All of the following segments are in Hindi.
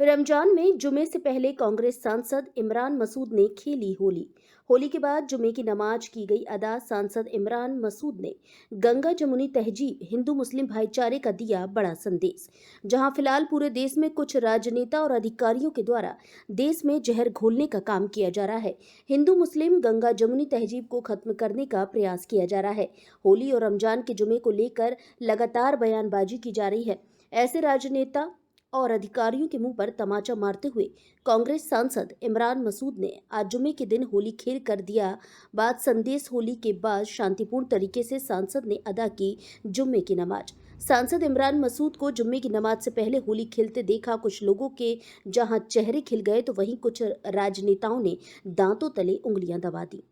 रमजान में जुमे से पहले कांग्रेस सांसद इमरान मसूद ने खेली होली। होली के बाद जुमे की नमाज की गई अदा। सांसद इमरान मसूद ने गंगा जमुनी तहजीब हिंदू मुस्लिम भाईचारे का दिया बड़ा संदेश। जहां फिलहाल पूरे देश में कुछ राजनेता और अधिकारियों के द्वारा देश में जहर घोलने का काम किया जा रहा है, हिंदू मुस्लिम गंगा जमुनी तहजीब को खत्म करने का प्रयास किया जा रहा है। होली और रमजान के जुमे को लेकर लगातार बयानबाजी की जा रही है। ऐसे राजनेता और अधिकारियों के मुंह पर तमाचा मारते हुए कांग्रेस सांसद इमरान मसूद ने आज जुमे के दिन होली खेल कर दिया बात संदेश। होली के बाद शांतिपूर्ण तरीके से सांसद ने अदा की जुम्मे की नमाज। सांसद इमरान मसूद को जुम्मे की नमाज से पहले होली खेलते देखा कुछ लोगों के जहां चेहरे खिल गए तो वहीं कुछ राजनेताओं ने दांतों तले उंगलियां दबा दी।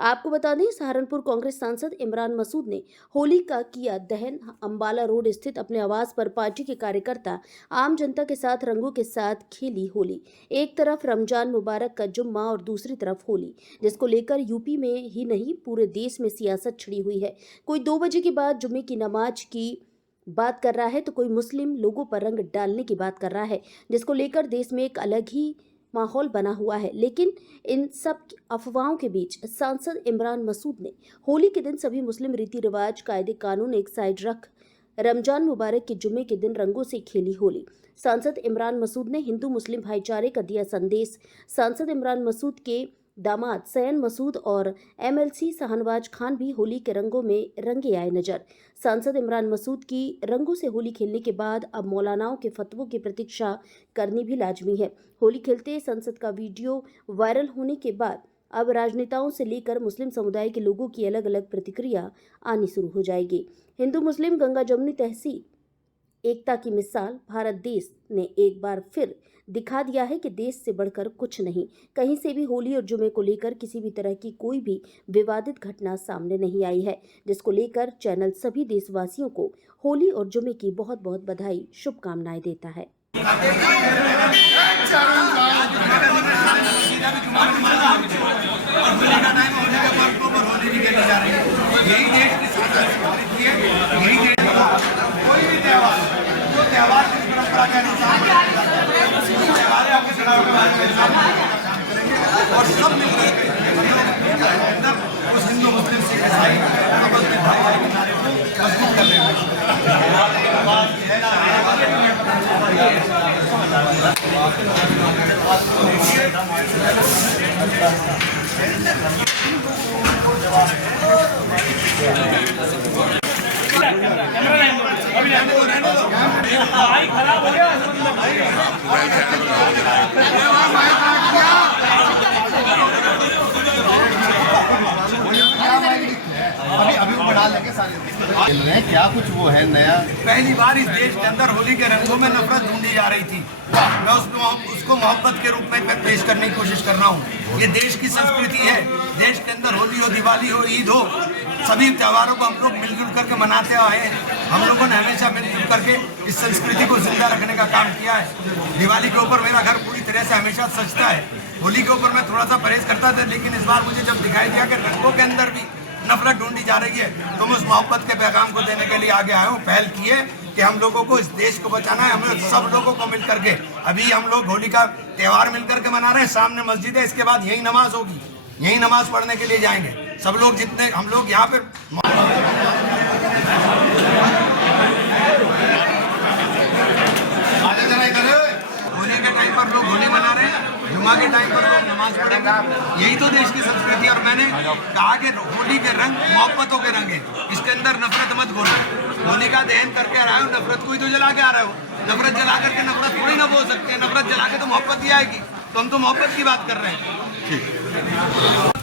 आपको बता दें, सहारनपुर कांग्रेस सांसद इमरान मसूद ने होली का किया दहन। अंबाला रोड स्थित अपने आवास पर पार्टी के कार्यकर्ता आम जनता के साथ रंगों के साथ खेली होली। एक तरफ रमजान मुबारक का जुम्मा और दूसरी तरफ होली, जिसको लेकर यूपी में ही नहीं पूरे देश में सियासत छिड़ी हुई है। कोई 2 बजे के बाद जुम्मे की नमाज की बात कर रहा है तो कोई मुस्लिम लोगों पर रंग डालने की बात कर रहा है, जिसको लेकर देश में एक अलग ही माहौल बना हुआ है। लेकिन इन सब अफवाहों के बीच सांसद इमरान मसूद ने होली के दिन सभी मुस्लिम रीति रिवाज कायदे कानून एक साइड रख रमजान मुबारक के जुम्मे के दिन रंगों से खेली होली। सांसद इमरान मसूद ने हिंदू मुस्लिम भाईचारे का दिया संदेश। सांसद इमरान मसूद के दामाद सैन मसूद और एमएलसी शाहनवाज खान भी होली के रंगों में रंगे आए नजर। सांसद इमरान मसूद की रंगों से होली खेलने के बाद अब मौलानाओं के फतवों की प्रतीक्षा करनी भी लाजमी है। होली खेलते संसद का वीडियो वायरल होने के बाद अब राजनेताओं से लेकर मुस्लिम समुदाय के लोगों की अलग अलग प्रतिक्रिया आनी शुरू हो जाएगी। हिंदू मुस्लिम गंगा जमुनी तहसीब एकता की मिसाल भारत देश ने एक बार फिर दिखा दिया है कि देश से बढ़कर कुछ नहीं। कहीं से भी होली और जुमे को लेकर किसी भी तरह की कोई भी विवादित घटना सामने नहीं आई है, जिसको लेकर चैनल सभी देशवासियों को होली और जुमे की बहुत बहुत बधाई शुभकामनाएं देता है। और सब मिलकर उस हिंदू मुस्लिम सिख ईसाई आपस में भाई के नारे को मजबूत कर रहे खराब हो गया। अभी बढ़ा लेंगे सारे। क्या कुछ वो है नया? पहली बार इस देश के अंदर होली के रंगों में नफरत ढूंढी जा रही थी। मैं उसको मोहब्बत के रूप में पेश करने की कोशिश कर रहा हूँ। ये देश की संस्कृति है। देश के अंदर होली हो, दिवाली हो, ईद हो, सभी त्योहारों को हम लोग मिलजुल करके मनाते आए हैं। हम लोगों ने हमेशा मिलजुल करके इस संस्कृति को जिंदा रखने का काम किया है। दिवाली के ऊपर मेरा घर पूरी तरह से हमेशा सजता है। होली के ऊपर मैं थोड़ा सा परहेज करता था, लेकिन इस बार मुझे जब दिखाई दिया कि रंगों के अंदर भी नफरत ढूंढी जा रही है तो मैं उस मोहब्बत के पैगाम को देने के लिए आगे आया हूँ। पहल की है कि हम लोगों को इस देश को बचाना है। हमें सब लोगों को मिल करके अभी हम लोग होली का त्यौहार मिल करके मना रहे हैं। सामने मस्जिद है, इसके बाद यही नमाज होगी, यही नमाज पढ़ने के लिए जाएंगे सब लोग। जितने हम लोग यहाँ पे होली के टाइम पर लोग होली मना रहे हैं, जुमा के टाइम पर लोग नमाज पढ़ेंगे। यही तो देश की संस्कृति। और मैंने कहा कि होली के रंग मोहब्बतों के रंग है, इसके अंदर नफरत मत घोलो। होली का दहन करके आ रहे हो, नफरत को ही तो जला के आ रहे हो। नफरत जला करके नफरत थोड़ी ना बोल सकते हैं। नफरत जला के तो मोहब्बत ही आएगी। तो हम तो मोहब्बत की बात कर रहे हैं,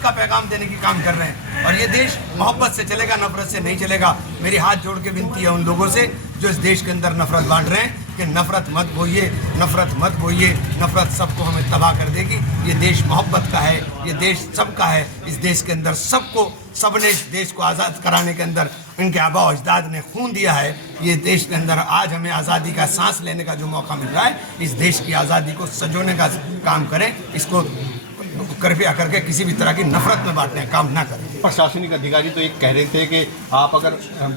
का पैगाम देने की काम कर रहे हैं। और ये देश मोहब्बत से चलेगा, नफरत से नहीं चलेगा। मेरी हाथ जोड़ के विनती है उन लोगों से जो इस देश के अंदर नफरत बांट रहे हैं कि नफरत मत बोइए, नफरत मत बोइए। नफरत सबको हमें तबाह कर देगी। ये देश मोहब्बत का है, ये देश सबका है। इस देश के अंदर सबने इस देश को आज़ाद कराने के अंदर इनके आबा अजदाद ने खून दिया है। ये देश के अंदर आज हमें आज़ादी का सांस लेने का जो मौका मिल रहा है, इस देश की आज़ादी को सजोने का काम करें, इसको कृपया करके किसी भी तरह की नफरत में बांटने का काम ना करें। प्रशासनिक अधिकारी तो एक कह रहे थे कि आप अगर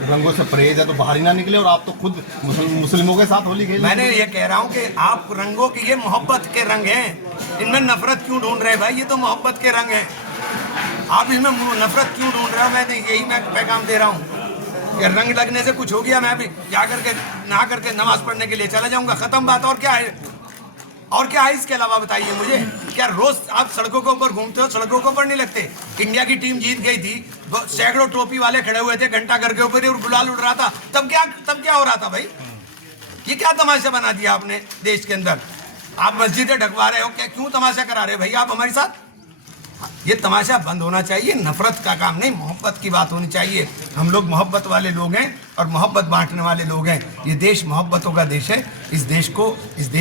रंगों से परहेज है तो बाहर ही ना निकले, और आप तो खुद मुस्लिमों के साथ होली खेल। मैंने ये कह रहा हूँ कि आप रंगों की, ये मोहब्बत के रंग हैं, इनमें नफरत क्यों ढूंढ रहे हैं भाई? ये तो मोहब्बत के रंग हैं, आप इसमें नफरत क्यों ढूंढ रहे हो? मैं पैगाम दे रहा हूँ। रंग लगने से कुछ हो गया, मैं भी जा करके नहा करके नमाज पढ़ने के लिए चला जाऊंगा, खत्म बात। और क्या है, और क्या है इसके अलावा बताइए मुझे? क्या रोज आप सड़कों के ऊपर घूमते हो, सड़कों के ऊपर नहीं लगते? इंडिया की टीम जीत गई थी, सैकड़ों टोपी वाले खड़े हुए थे घंटा घर के ऊपर और गुलाल उड़ रहा था, तब क्या हो रहा था भाई? ये क्या तमाशा बना दिया आपने देश के अंदर? आप मस्जिदें ढकवा रहे हो, क्या क्यों तमाशा करा रहे हो भैया आप हमारे साथ? ये तमाशा बंद होना चाहिए, नफरत का काम नहीं, मोहब्बत की बात होनी चाहिए। हम लोग मोहब्बत वाले लोग हैं और मोहब्बत बांटने वाले लोग हैं। ये देश मोहब्बतों का देश है। इस देश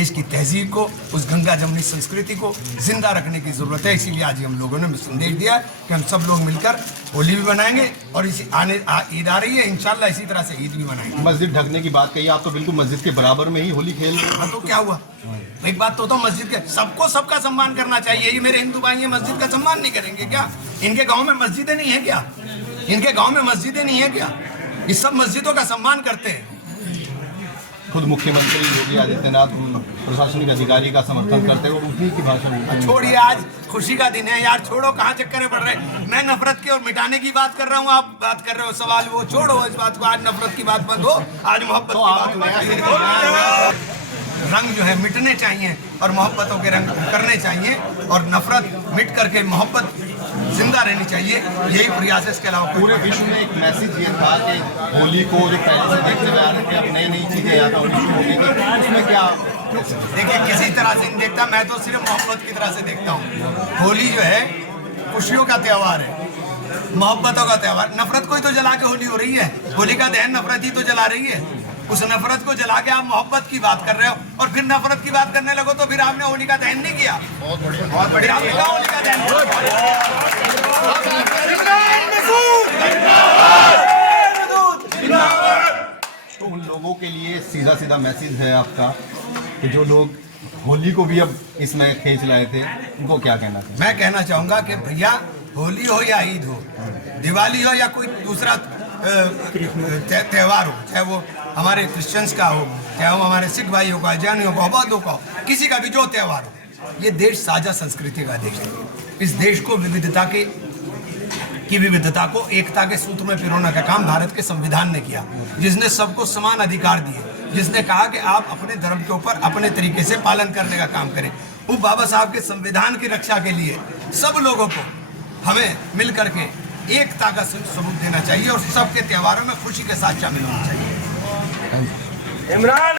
की तहजीब को, उस गंगा जमुनी संस्कृति को जिंदा रखने की जरूरत है। इसीलिए आज हम लोगों ने संदेश दिया कि हम सब लोग मिलकर होली भी मनाएंगे और ईद आ रही है, इंशाल्लाह इसी तरह से ईद भी मनाएंगे। मस्जिद ढकने की बात कही, आप तो बिल्कुल मस्जिद के बराबर में ही होली खेल रहे हैं। तो क्या हुआ? एक बात तो मस्जिद के सबको सबका सम्मान करना चाहिए। ये मेरे हिंदू भाई मस्जिद का सम्मान नहीं करेंगे क्या? इनके गांव में मस्जिदें नहीं है क्या? इनके गांव में मस्जिदें नहीं है क्या? ये सब मस्जिदों का सम्मान करते हैं। खुद मुख्यमंत्री योगी आदित्यनाथ प्रशासनिक अधिकारी का समर्थन करते हैं, उन्हीं की भाषा। छोड़िए, आज खुशी का दिन है यार, छोड़ो, कहाँ चक्कर पड़ रहे। मैं नफरत की और मिटाने की बात कर रहा हूँ, आप बात कर रहे हो सवाल, वो छोड़ो इस बात को। आज नफरत की बात बंद हो, आज मोहब्बत की बात होनी चाहिए। रंग जो है मिटने चाहिए और मोहब्बतों के रंग करने चाहिए, और नफरत मिट करके मोहब्बत जिंदा रहनी चाहिए। यही प्रयास है, इसके अलावा पूरे विश्व में एक मैसेज ये था कि होली को जो पहले से देखते हुए आ रहे थे, अब नई नई चीजें याद होली की, उसमें क्या? देखिए, किसी तरह से नहीं देखता, मैं तो सिर्फ मोहब्बत की तरह से देखता हूँ। होली जो है खुशियों का त्यौहार है, मोहब्बतों का त्यौहार। नफरत को ही तो जला के होली हो रही है, होली का दहन नफरत ही तो जला रही है। उस नफरत को जला के आप मोहब्बत की बात कर रहे हो, और फिर नफरत की बात करने लगो तो फिर आपने होली का दहन नहीं किया। बहुत बढ़िया, आपने कहा होली का दहन। तो उन लोगों के लिए सीधा सीधा मैसेज है आपका कि जो लोग होली को भी अब इसमें खींच लाए थे, उनको क्या कहना है? मैं कहना चाहूंगा कि भैया, होली हो या ईद हो, दिवाली हो या कोई दूसरा त्यौहार हो, चाहे वो हमारे क्रिश्चियंस का हो, चाहे वो हमारे सिख भाइयों का, जैनियों का, बौद्धों का हो, किसी का भी जो त्यौहार हो, ये देश साझा संस्कृति का देश है। इस देश को विविधता को एकता के सूत्र में पिरोने का काम भारत के संविधान ने किया, जिसने सबको समान अधिकार दिए, जिसने कहा कि आप अपने धर्म के ऊपर अपने तरीके से पालन करने का काम करें। वो बाबा साहब के संविधान की रक्षा के लिए सब लोगों को हमें मिल करके एकता का सबूत देना चाहिए और सबके त्योहारों में खुशी के साथ शामिल होना चाहिए। इमरान